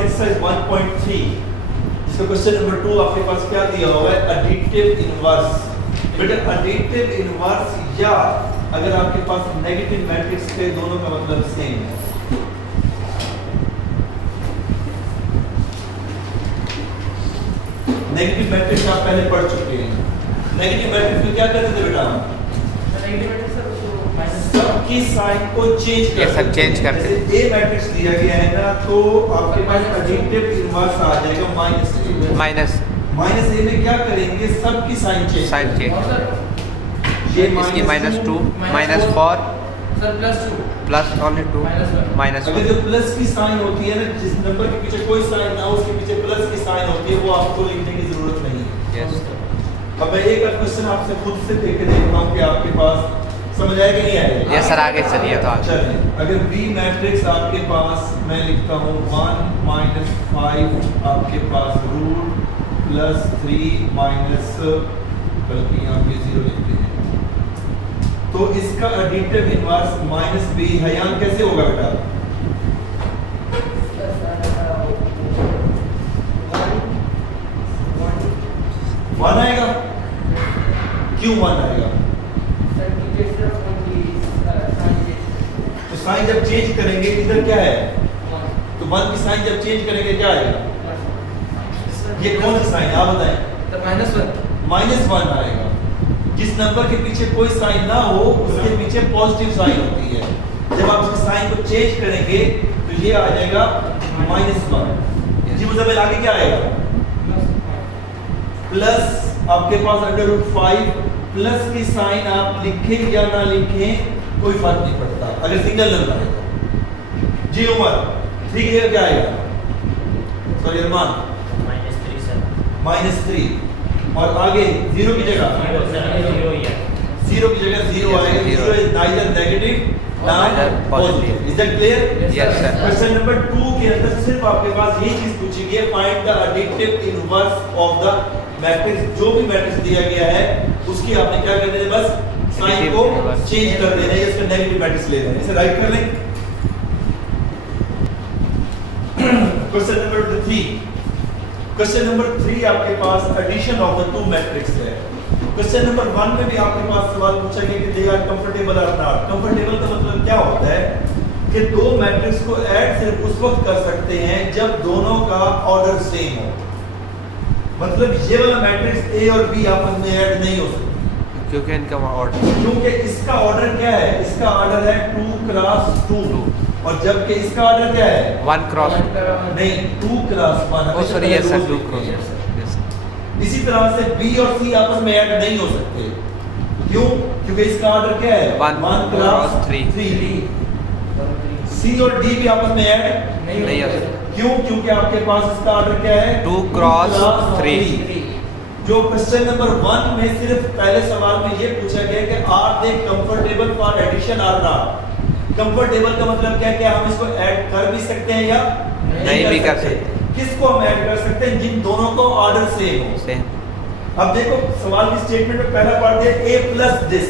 Exercise 1.3 जिसका question number 2 आपके पास क्या दिया हुआ है, एडिटिव इनवर्स। बेटा एडिटिव इनवर्स या अगर आपके पास नेगेटिव मैट्रिक्स के दोनों का मतलब सेम है, नेगेटिव मैट्रिक्स आप पहले पढ़ चुके हैं। नेगेटिव मैट्रिक्स में क्या करते थे बेटा हम? नेगेटिव मैट्रिक्स सबकी साइन को चेंज करते हैं। ए मैट्रिक्स दिया गया है ना, तो आपके पास एडिटिव इनवर्स आ जाएगा माइनस ए में क्या करेंगे, सबकी साइन चेंज ये इसकी -2 -4 प्लस ओनली 2 -1। अगर जो प्लस की साइन होती है ना, जिस नंबर के पीछे कोई साइन ना हो उसके पीछे प्लस की साइन होती है, वो आपको लिखने की जरूरत नहीं है। अब मैं एक क्वेश्चन आपसे खुद से देख के देखता हूँ कि आपके पास समझ आएगा कि नहीं आएगा। यस सर, आगे चलिए। तो आगे चलिए, अगर बी मैट्रिक्स आपके पास मैं लिखता हूँ 1 - 5 आपके पास रूट प्लस 3 माइनस, बल्कि यहाँ पे 0 लिखते हैं, तो इसका एडिटिव इनवर्स -b है। यहाँ कैसे होगा बेटा? 1 आएगा। क्यों 1 आएगा? तो साइन जब चेंज करेंगे इधर क्या है, तो 1 की साइन जब चेंज करेंगे क्या आएगा? ये कौन सी साइन आप बताएं? -1 आएगा। जिस नंबर के पीछे कोई साइन ना हो उसके पीछे पॉजिटिव साइन होती है। जब आप उसकी साइन को चेंज करेंगे तो ये आ जाएगा -1। जी मतलब आगे क्या आएगा? प्लस आपके पास √5 प्लस की साइन आप लिखें या ना लिखें कोई फर्क नहीं पड़ता अगर सिंगल नंबर है तो। जी उमर, ठीक है, क्या आएगा? सॉरी अरमान, -3 और आगे 0 की जगह 0 की जगह 0 आएगा। 0 is neither negative nor positive. Is that clear? Yes sir. Question number 2 के अंदर सिर्फ आपके पास ये चीज पूछी गई है, find the additive inverse of the matrix. जो भी मैट्रिक्स दिया गया है उसकी आपने क्या कर देना, बस साइन को चेंज कर देना है, इसका नेगेटिव मैट्रिक्स ले लेना है। इसे राइट कर लें। क्वेश्चन नंबर 3, क्वेश्चन नंबर 3 आपके पास addition of the two matrix है। क्वेश्चन नंबर 1 में भी आपके पास सवाल पूछा गया कि दे आर कंफर्टेबल और नॉट। कंफर्टेबल का मतलब क्या होता है कि दो मैट्रिक्स को ऐड सिर्फ उस वक्त कर सकते हैं जब दोनों का ऑर्डर सेम हो। मतलब ये वाला मैट्रिक्स ए और बी आपस में ऐड नहीं हो सकते क्योंकि इनका ऑर्डर, क्योंकि इसका ऑर्डर क्या है, इसका ऑर्डर है 2 × 2 और जबकि इसका ऑर्डर क्या है 1 क्रॉस नहीं 2 × 1। ओ सॉरी, यस सर, 2 क्रॉस। इसी तरह से बी और सी आपस में ऐड नहीं हो सकते। क्यों? क्योंकि इसका ऑर्डर क्या है 1 क्रॉस 3। सी और डी भी आपस में ऐड नहीं हो सकते। क्यों? क्योंकि आपके पास इसका ऑर्डर क्या है 2 × 3। जो क्वेश्चन नंबर 1 में सिर्फ पहले सवाल में ये पूछा गया कि are they comfortable for addition और नॉट। कंफर्टेबल का मतलब क्या, क्या हम इसको ऐड कर भी सकते हैं या नहीं भी कर सकते। किसको हम ऐड कर सकते हैं? जिन दोनों को ऑर्डर सेम हो। अब देखो सवाल की स्टेटमेंट में पहला पार्ट है a प्लस दिस।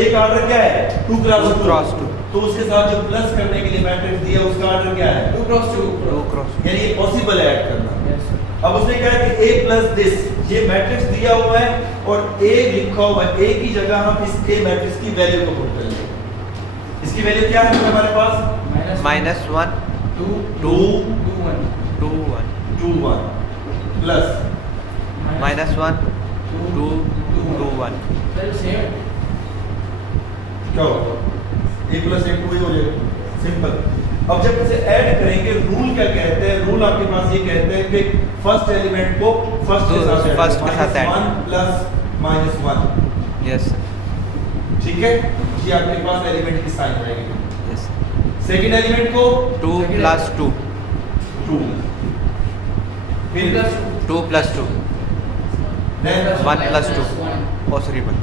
एक ऑर्डर क्या है 2 × 2, तो उसके साथ जो प्लस करने के लिए मैट्रिक्स दिया उसका ऑर्डर क्या है 2 × 2, यानी ये पॉसिबल है ऐड करना। अब उसने कहा कि a प्लस दिस, ये मैट्रिक्स दिया हुआ है और a लिखा हुआ है, a की जगह हम इस a मैट्रिक्स की वैल्यू को पुट करेंगे। इसकी वैल्यू क्या है हमारे पास -1 2 2 1 2 1 2 1 प्लस -1 2 2 1। क्या होगा a प्लस a 2 हो जाएगा, सिंपल। अब जब इसे ऐड करेंगे रूल क्या कहते हैं, रूल आपके पास ये कहते हैं कि फर्स्ट एलिमेंट को फर्स्ट के साथ ऐड 1 प्लस -1। यस ठीक है, ये आपके पास एलिमेंट की साइन रहेगी। यस। सेकंड एलिमेंट को 2 + 2 2 फिर 2 + 2 देन 1 + 2 और 3 1।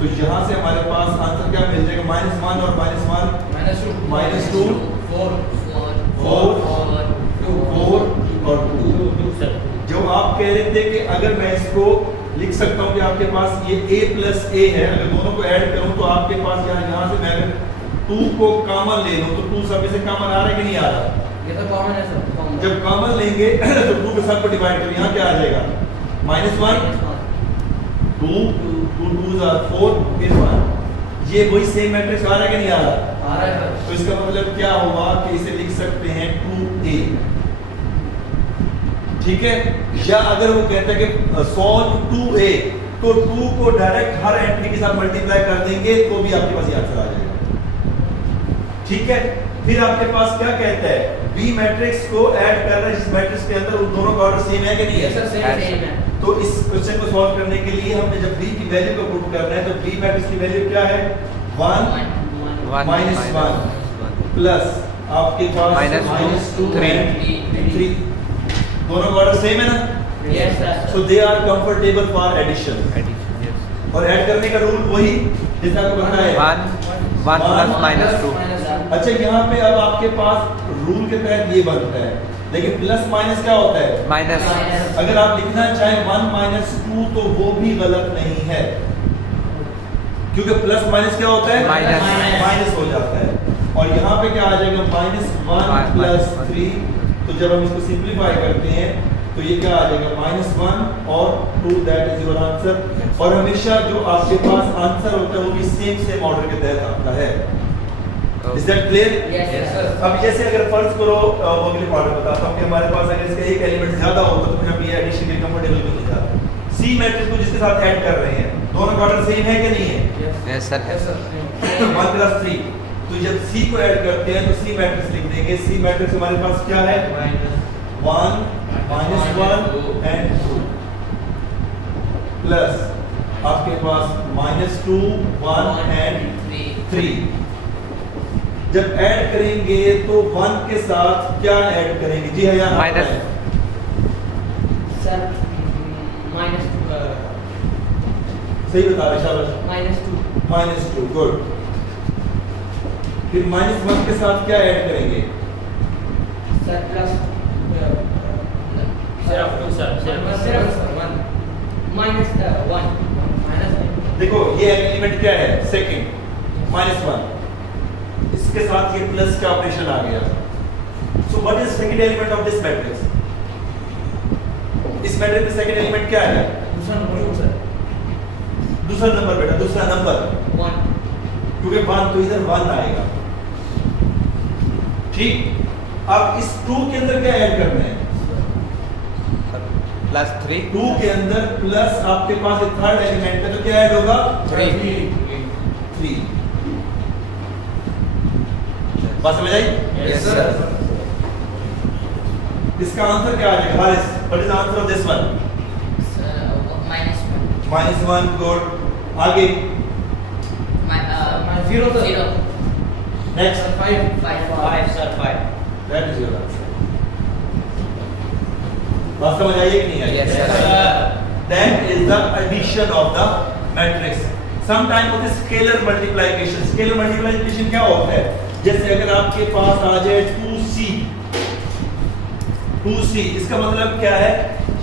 तो यहाँ से हमारे पास आंसर क्या मिल जाएगा -1 और -1 -2 4 और 2। जो आप कह रहे थे कि अगर मैं इसको लिख सकता हूँ कि आपके पास ये a प्लस a है, अगर दोनों को ऐड करूँ तो आपके पास यहाँ से मैं अगर 2 को कॉमन ले लूँ तो 2 सब में से कॉमन आ रहा है कि नहीं आ रहा? ये तो कॉमन है सर, कॉमन। जब कॉमन लेंगे तो 2 के साथ को डिवाइड करो, यहाँ क्या आ जाएगा -1 2 2 2 4 फिर 1। ये वही सेम मैट्रिक्स आ रहा है कि नहीं आ रहा? आ रहा है सर। तो इसका मतलब क्या होगा कि इसे लिख सकते हैं 2a, ठीक है। या अगर वो कहता है कि सॉल्व 2a, तो 2 को डायरेक्ट हर एंट्री के साथ मल्टीप्लाई कर देंगे तो भी आपके पास ये आंसर आ जाएगा, ठीक है। फिर आपके पास क्या कहता है, B मैट्रिक्स को ऐड कर रहा है जिस मैट्रिक्स के अंदर उन दोनों का ऑर्डर सेम है कि नहीं है? यस सर, सेम है। तो इस क्वेश्चन को सॉल्व करने के लिए हमने जब B की वैल्यू को पुट करना है तो B मैट्रिक्स की वैल्यू क्या है 1 -1 प्लस आपके पास -2 3, दोनों का ऑर्डर सेम है ना? Yes sir. So they are comfortable for addition. Addition, yes. और ऐड करने का रूल वही जितना आपको पता है 1 plus -2. अच्छा, यहाँ पे अब आपके पास रूल के तहत ये बनता है, लेकिन प्लस माइनस क्या होता है? Minus. अगर आप लिखना चाहें 1 -2 तो वो भी गलत नहीं है, क्योंकि प्लस माइनस क्या होता है? Minus. माइनस हो जाता है। और यहाँ पे क्या आ जाएगा -1 प्लस 3। तो जब हम इसको सिंप्लीफाई करते हैं तो ये क्या आ जाएगा -1 और 2, दैट इज योर आंसर। और हमेशा जो आपके पास आंसर होता है वो भी सेम ऑर्डर के तहत आता है। Is that clear? Yes sir. अब जैसे अगर फर्ज करो वो अगले पार्ट में बताता हूं कि हमारे पास अगर इसका एक एलिमेंट ज्यादा होता तो फिर हम ये एडिशन के कंफर्टेबल भी नहीं जाते। सी मैट्रिक्स को जिसके साथ ऐड कर रहे हैं दोनों का ऑर्डर सेम है कि नहीं है? Yes sir. Yes sir. 1 + 3। तो जब सी को ऐड करते हैं तो सी मैट्रिक्स लिख देंगे। सी मैट्रिक्स हमारे पास क्या है? 1 -1 एंड 2 प्लस आपके पास -2 1 एंड 3। जब ऐड करेंगे तो 1 के साथ क्या ऐड करेंगे? जी है या ना? Minus. सर -2 सही बता रहे शाबाश। -2 गुड। फिर -1 के साथ क्या ऐड करेंगे? सर प्लस सिर्फ 1 -1 देखो ये एलिमेंट क्या है? सेकंड -1, इसके साथ ये प्लस का ऑपरेशन आ गया। So what is second element of this matrix? इस मैट्रिक्स का सेकंड एलिमेंट क्या है? दूसरा नंबर सर। दूसरा नंबर बेटा, दूसरा नंबर, 1 क्योंकि 1 तो इधर 1 आएगा, ठीक। अब इस 2 के अंदर क्या ऐड करना है? +3. 2 के अंदर प्लस आपके पास एक थर्ड एलिमेंट है तो क्या ऐड होगा? 3। बात समझ आई? Yes sir. इसका आंसर क्या आ जाएगा? Haris, what is answer of this one? -1 good. आगे -0 next 5 sir 5। That is your answer. बात समझ आई कि नहीं आई? Yes, sir. That is the addition of the matrix. Sometime होता है स्केलर मल्टीप्लिकेशन। स्केलर मल्टीप्लिकेशन क्या होता है? जैसे अगर आपके पास आ जाए 2c, इसका मतलब क्या है?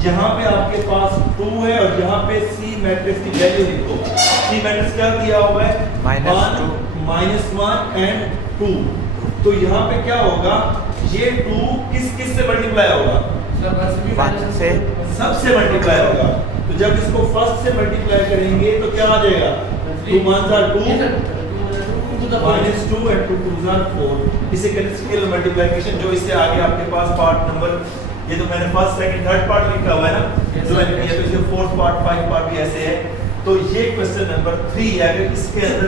यहाँ पे आपके पास 2 है और यहाँ पे c मैट्रिक्स की वैल्यू लिखो। c मैट्रिक्स क्या दिया हुआ है? -1 एंड 2। तो यहाँ पे क्या होगा? ये 2 किस से मल्टीप्लाई होगा? One से सबसे मल्टीप्लाई होगा। तो जब इसको फर्स्ट से मल्टीप्लाई करेंगे तो क्या आ जाएगा? 2 1s are 2 -2 and 2 2s are 4। इसे कहते हैं स्केलर मल्टीप्लिकेशन। जो इससे आगे आपके पास पार्ट नंबर, ये तो मैंने फर्स्ट सेकंड थर्ड पार्ट लिखा हुआ है ना, जो मैंने किया, तो इसके फोर्थ पार्ट 5 पार्ट भी ऐसे है। तो ये क्वेश्चन नंबर 3 है। अगर इसके अंदर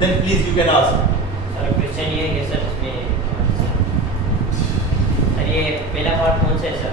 then please you can ask. Sir question ये है सर, इसमें सर ये पहला पार्ट कौन सा है सर?